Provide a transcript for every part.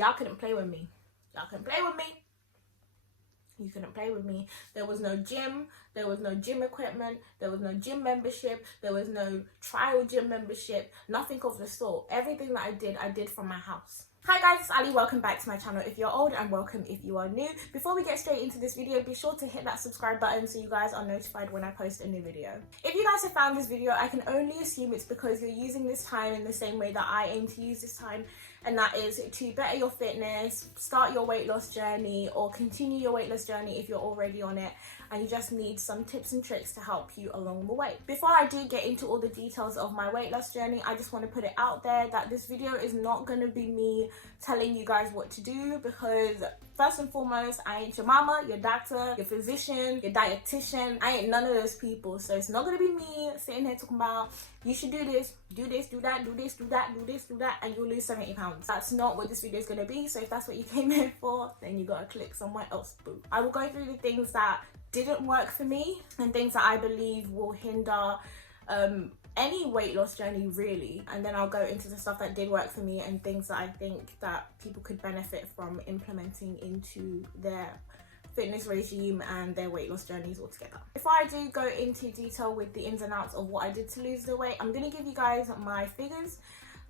y'all couldn't play with me. Y'all couldn't play with me. You couldn't play with me. There was no gym. There was no gym equipment. There was no gym membership. There was no trial gym membership. Nothing of the sort. Everything that I did from my house. Hi guys, it's Ali. Welcome back to my channel if you're old, and welcome if you are new. Before we get straight into this video, be sure to hit that subscribe button so you guys are notified when I post a new video. If you guys have found this video, I can only assume it's because you're using this time in the same way that I aim to use this time, and that is to better your fitness, start your weight loss journey, or continue your weight loss journey if you're already on it and you just need some tips and tricks to help you along the way. Before I do get into all the details of my weight loss journey, I just want to put it out there that this video is not going to be me telling you guys what to do, because first and foremost, I ain't your mama, your doctor, your physician, your dietitian. I ain't none of those people. So it's not going to be me sitting here talking about you should do this, do that, do this, do that, do this, do that, and you'll lose 70 pounds. That's not what this video is going to be. So if that's what you came here for, then you got to click somewhere else, boo. I will go through the things that didn't work for me and things that I believe will hinder any weight loss journey really, and then I'll go into the stuff that did work for me and things that I think that people could benefit from implementing into their fitness regime and their weight loss journeys altogether. Before I do go into detail with the ins and outs of what I did to lose the weight, I'm going to give you guys my figures.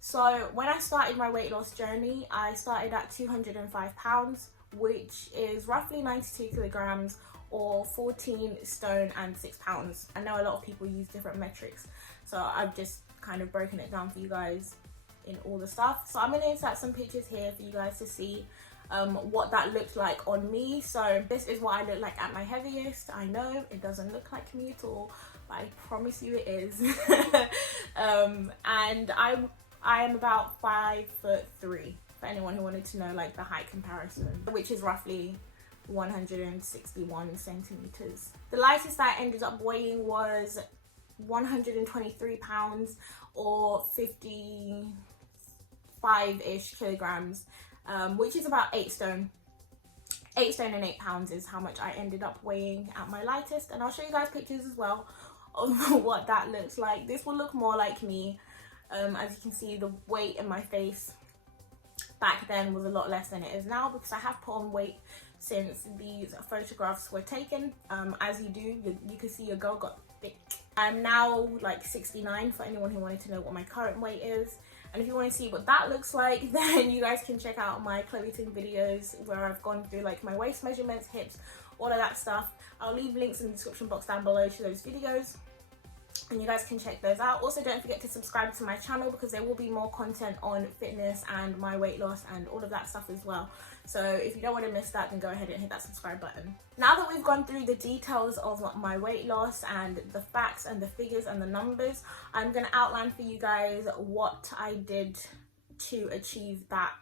So when I started my weight loss journey, I started at 205 pounds, which is roughly 92 kilograms or 14 stone and 6 pounds. I know a lot of people use different metrics, so I've just kind of broken it down for you guys in all the stuff. So I'm going to insert some pictures here for you guys to see what that looked like on me. So this is what I look like at my heaviest. I know it doesn't look like me at all, but I promise you it is. And I am about 5'3", for anyone who wanted to know like the height comparison, which is roughly 161 centimeters. The lightest that I ended up weighing was 123 pounds or 55-ish kilograms, which is about 8 stone. 8 stone and 8 pounds is how much I ended up weighing at my lightest, and I'll show you guys pictures as well of what that looks like. This will look more like me. As you can see, the weight in my face back then was a lot less than it is now, because I have put on weight since these photographs were taken. As you do, you can see your girl got thick. I'm now like 69 for anyone who wanted to know what my current weight is. And if you want to see what that looks like, then you guys can check out my Chloe Ting videos where I've gone through like my waist measurements, hips, all of that stuff. I'll leave links in the description box down below to those videos, and you guys can check those out. Also, don't forget to subscribe to my channel, because there will be more content on fitness and my weight loss and all of that stuff as well. So if you don't want to miss that, then go ahead and hit that subscribe button. Now that we've gone through the details of my weight loss and the facts and the figures and the numbers, I'm going to outline for you guys what I did to achieve that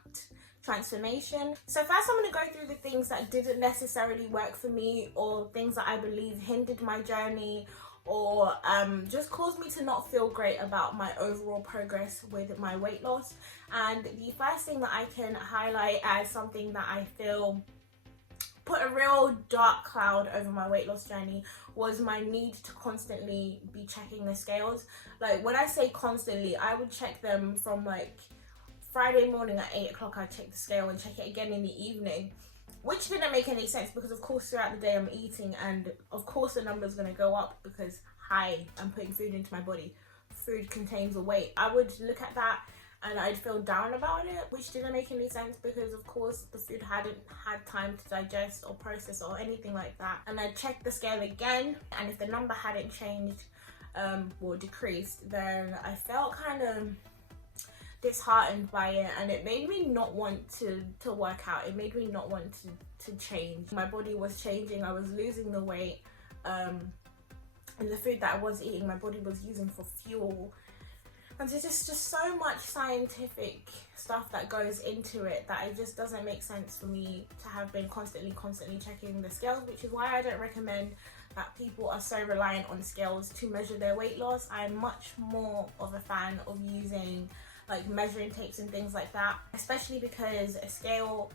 transformation. So first, I'm going to go through the things that didn't necessarily work for me, or things that I believe hindered my journey, or just caused me to not feel great about my overall progress with my weight loss. And the first thing that I can highlight as something that I feel put a real dark cloud over my weight loss journey was my need to constantly be checking the scales. Like, when I say constantly, I would check them from like Friday morning at 8 o'clock. I'd check the scale and check it again in the evening, which didn't make any sense, because of course throughout the day I'm eating, and of course the number's going to go up because hi, I'm putting food into my body. Food contains a weight. I would look at that and I'd feel down about it, which didn't make any sense, because of course the food hadn't had time to digest or process or anything like that. And I'd check the scale again, and if the number hadn't changed or decreased, then I felt kind of disheartened by it, and it made me not want to work out. It made me not want to change. My body was changing. I was losing the weight, and the food that I was eating, my body was using for fuel. And there's just so much scientific stuff that goes into it that it just doesn't make sense for me to have been constantly checking the scales, which is why I don't recommend that people are so reliant on scales to measure their weight loss. I'm much more of a fan of using like measuring tapes and things like that, especially because a scale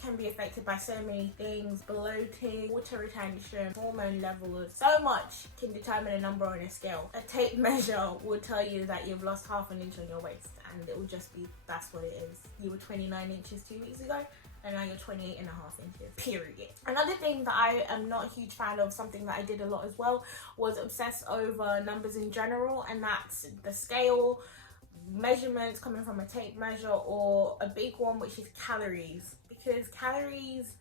can be affected by so many things: bloating, water retention, hormone levels. So much can determine a number on a scale. A tape measure will tell you that you've lost half an inch on your waist, and it will just be, that's what it is. You were 29 inches 2 weeks ago, and now you're 28 and a half inches, period. Another thing that I am not a huge fan of, something that I did a lot as well, was obsess over numbers in general, and that's the scale, measurements coming from a tape measure, or a big one, which is calories. Because calories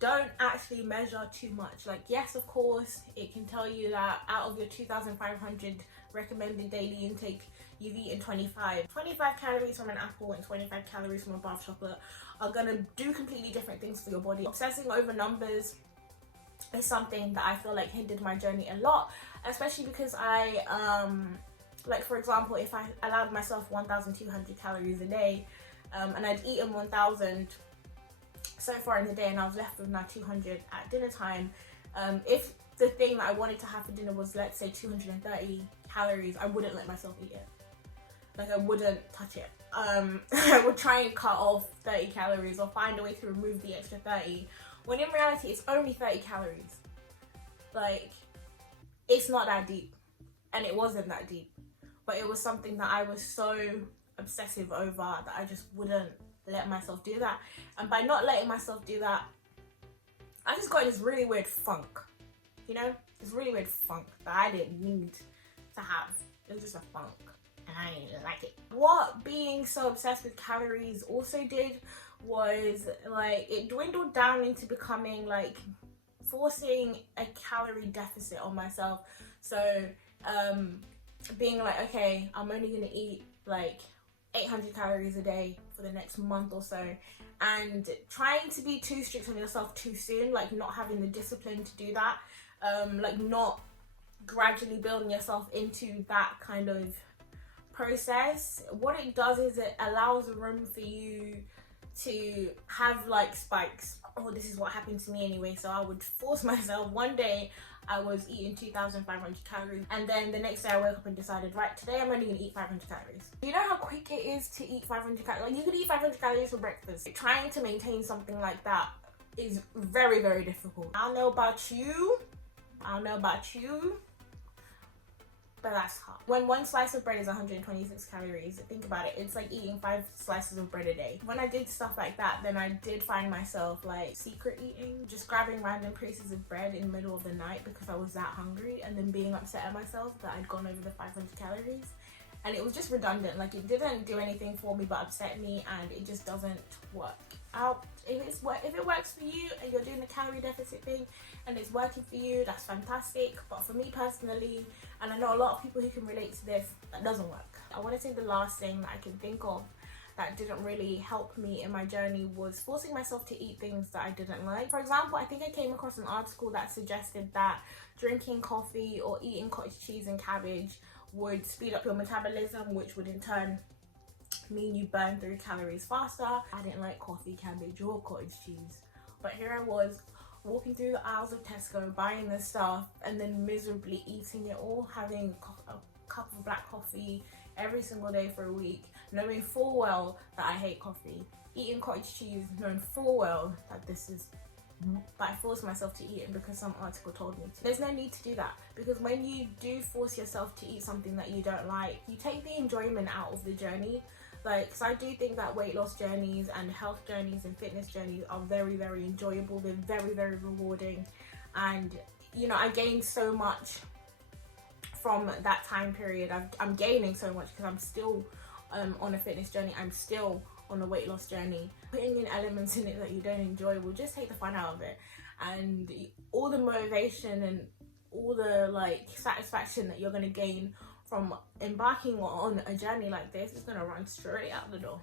don't actually measure too much. Like, yes, of course, it can tell you that out of your 2,500 recommended daily intake, you've eaten 25 calories from an apple and 25 calories from a bar of chocolate are gonna do completely different things for your body. Obsessing over numbers is something that I feel like hindered my journey a lot, especially because I like, for example, if I allowed myself 1,200 calories a day, and I'd eaten 1,000 so far in the day, and I was left with now 200 at dinner time, if the thing that I wanted to have for dinner was, let's say, 230 calories, I wouldn't let myself eat it. Like, I wouldn't touch it. I would try and cut off 30 calories or find a way to remove the extra 30, when in reality it's only 30 calories. Like, it's not that deep, and it wasn't that deep, but it was something that I was so obsessive over that I just wouldn't let myself do that. And by not letting myself do that, I just got in this really weird funk, you know, this really weird funk that I didn't need to have. It was just a funk, and I didn't like it. What being so obsessed with calories also did was, like, it dwindled down into becoming like forcing a calorie deficit on myself. So being like, okay, I'm only gonna eat like 800 calories a day for the next month or so, and trying to be too strict on yourself too soon, like not having the discipline to do that, like not gradually building yourself into that kind of process. What it does is it allows room for you to have like spikes. Oh, this is what happened to me anyway. So I would force myself. One day I was eating 2,500 calories, and then the next day I woke up and decided, right, today I'm only gonna eat 500 calories. You know how quick it is to eat 500 calories? Like, you could eat 500 calories for breakfast. Trying to maintain something like that is very, very difficult. I don't know about you, but that's hard. When one slice of bread is 126 calories, think about it, it's like eating 5 slices of bread a day. When I did stuff like that, then I did find myself like secret eating, just grabbing random pieces of bread in the middle of the night because I was that hungry, and then being upset at myself that I'd gone over the 500 calories. And it was just redundant. Like, it didn't do anything for me but upset me, and it just doesn't work out. If it works for you and you're doing the calorie deficit thing and it's working for you, that's fantastic. But for me personally, and I know a lot of people who can relate to this, that doesn't work. I want to say the last thing that I can think of that didn't really help me in my journey was forcing myself to eat things that I didn't like. For example, I think I came across an article that suggested that drinking coffee or eating cottage cheese and cabbage would speed up your metabolism, which would in turn mean you burn through calories faster. I didn't like coffee, cabbage, or cottage cheese, but here I was walking through the aisles of Tesco buying this stuff and then miserably eating it all, having a cup of black coffee every single day for a week, knowing full well that I hate coffee, eating cottage cheese, knowing full well that but I forced myself to eat it because some article told me to. There's no need to do that, because when you do force yourself to eat something that you don't like, you take the enjoyment out of the journey. Like, because I do think that weight loss journeys and health journeys and fitness journeys are very, very enjoyable. They're very, very rewarding, and you know, I gained so much from that time period. I'm gaining so much because I'm still on a fitness journey. I'm still on a weight loss journey. Putting in elements in it that you don't enjoy will just take the fun out of it, and all the motivation and all the like satisfaction that you're going to gain from embarking on a journey like this is going to run straight out the door.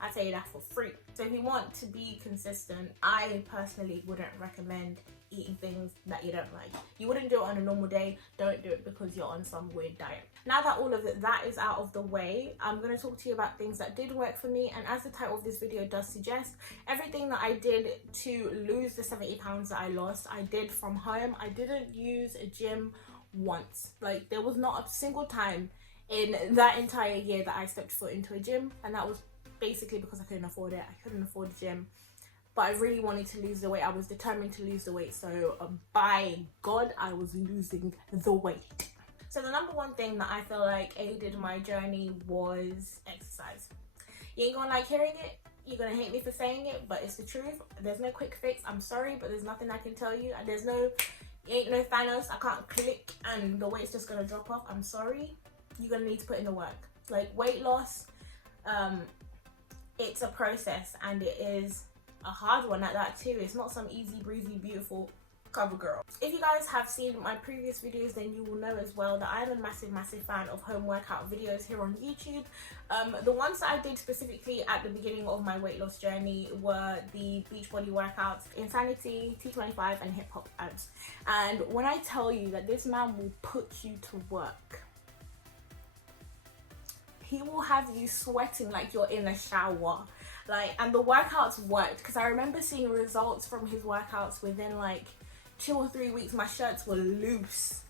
I tell you that for free. So if you want to be consistent, I personally wouldn't recommend eating things that you don't like. You wouldn't do it on a normal day. Don't do it because you're on some weird diet. Now that all of that is out of the way, I'm going to talk to you about things that did work for me. And as the title of this video does suggest, everything that I did to lose the 70 pounds that I lost, I did from home. I didn't use a gym once. Like, there was not a single time in that entire year that I stepped foot into a gym, and that was basically because I couldn't afford it. I couldn't afford a gym. but I really wanted to lose the weight. I was determined to lose the weight, so by God, I was losing the weight. So the number one thing that I feel like aided my journey was exercise. You ain't gonna like hearing it, you're gonna hate me for saying it, but it's the truth. There's no quick fix. I'm sorry, but there's nothing I can tell you. There's no, ain't no Thanos. I can't click and the weight's just gonna drop off. I'm sorry. You're gonna need to put in the work. Like weight loss, it's a process, and it is a hard one at that too. It's not some easy breezy beautiful cover girl. If you guys have seen my previous videos, then you will know as well that I'm a massive fan of home workout videos here on YouTube. The ones that I did specifically at the beginning of my weight loss journey were the Beachbody workouts, Insanity, T25 and hip hop abs. And when I tell you that this man will put you to work, he will have you sweating like you're in a shower. Like, and the workouts worked, because I remember seeing results from his workouts within like 2 or 3 weeks. My shirts were loose.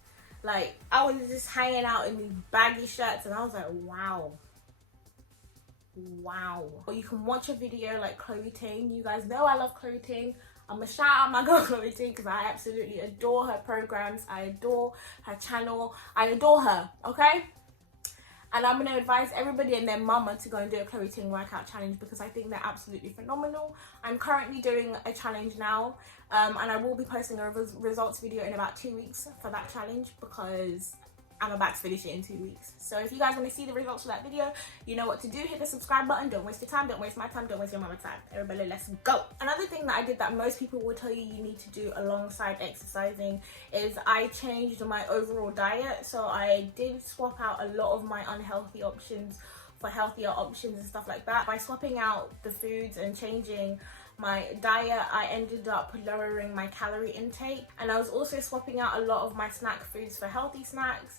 Like, I was just hanging out in these baggy shirts, and I was like, wow. Or you can watch a video like Chloe Ting. You guys know I love Chloe Ting. I'm gonna shout out my girl Chloe Ting because I absolutely adore her programs. I adore her channel. I adore her, okay? And I'm going to advise everybody and their mama to go and do a Chloe Ting workout challenge, because I think they're absolutely phenomenal. I'm currently doing a challenge now, and I will be posting a results video in about 2 weeks for that challenge, because I'm about to finish it in 2 weeks. So if you guys want to see the results of that video, you know what to do. Hit the subscribe button. Don't waste your time. Don't waste my time. Don't waste your mama's time. Everybody, let's go. Another thing that I did that most people will tell you you need to do alongside exercising is I changed my overall diet. So I did swap out a lot of my unhealthy options for healthier options and stuff like that. By swapping out the foods and changing my diet, I ended up lowering my calorie intake, and I was also swapping out a lot of my snack foods for healthy snacks.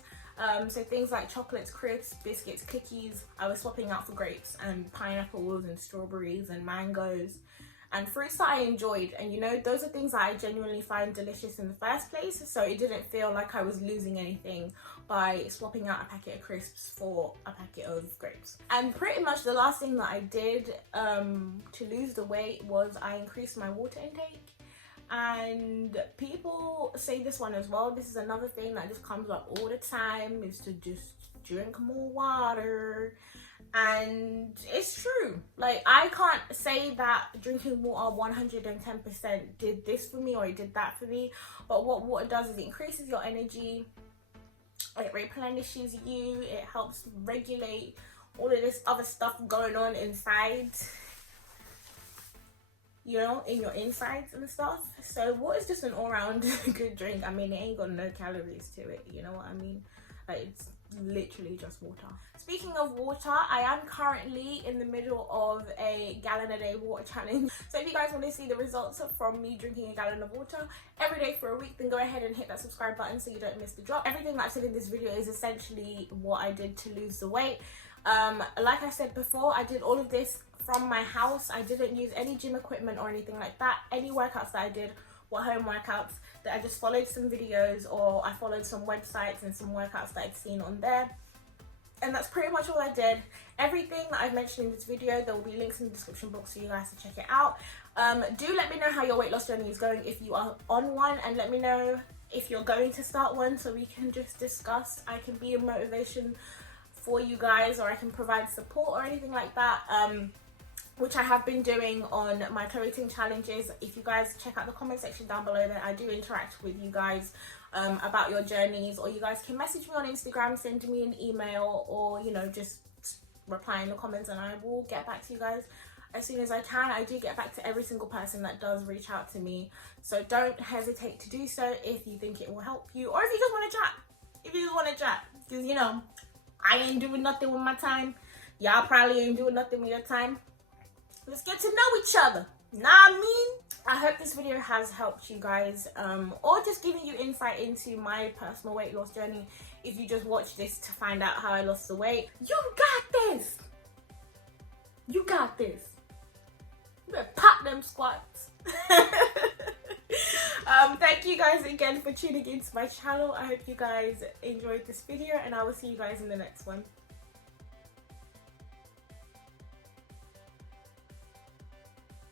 So things like chocolates, crisps, biscuits, cookies, I was swapping out for grapes and pineapples and strawberries and mangoes and fruits that I enjoyed. And you know, those are things that I genuinely find delicious in the first place, so it didn't feel like I was losing anything by swapping out a packet of crisps for a packet of grapes. And pretty much the last thing that I did to lose the weight was I increased my water intake. And people say this one as well. This is another thing that just comes up all the time, is to just drink more water. And it's true. Like, I can't say that drinking water 110% did this for me or it did that for me, but what water does is it increases your energy, it replenishes you, it helps regulate all of this other stuff going on inside, you know, in your insides and stuff. So water is just an all-round good drink. I mean, it ain't got no calories to it, you know what I mean? Like, it's literally just water. Speaking of water, I am currently in the middle of a gallon a day water challenge. So if you guys want to see the results from me drinking a gallon of water every day for a week, then go ahead and hit that subscribe button so you don't miss the drop. Everything that I've said in this video is essentially what I did to lose the weight. Like I said before, I did all of this from my house. I didn't use any gym equipment or anything like that. Any workouts that I did were home workouts that I just followed some videos, or I followed some websites and some workouts that I'd seen on there. And that's pretty much all I did. Everything that I've mentioned in this video, there will be links in the description box for you guys to check it out. Do let me know how your weight loss journey is going if you are on one, and let me know if you're going to start one so we can just discuss. I can be a motivation for you guys, or I can provide support or anything like that, which I have been doing on my Chloe Ting challenges. If you guys check out the comment section down below, then I do interact with you guys about your journeys, or you guys can message me on Instagram, send me an email, or, you know, just reply in the comments, and I will get back to you guys as soon as I can. I do get back to every single person that does reach out to me, so don't hesitate to do so if you think it will help you, or if you just want to chat. Because, you know, I ain't doing nothing with my time. Y'all probably ain't doing nothing with your time. Let's get to know each other. Nah, I mean, I hope this video has helped you guys, or just giving you insight into my personal weight loss journey. If you just watch this to find out how I lost the weight, you got this. You got this. You better pop them squats. Thank you guys again for tuning into my channel. I hope you guys enjoyed this video, and I will see you guys in the next one.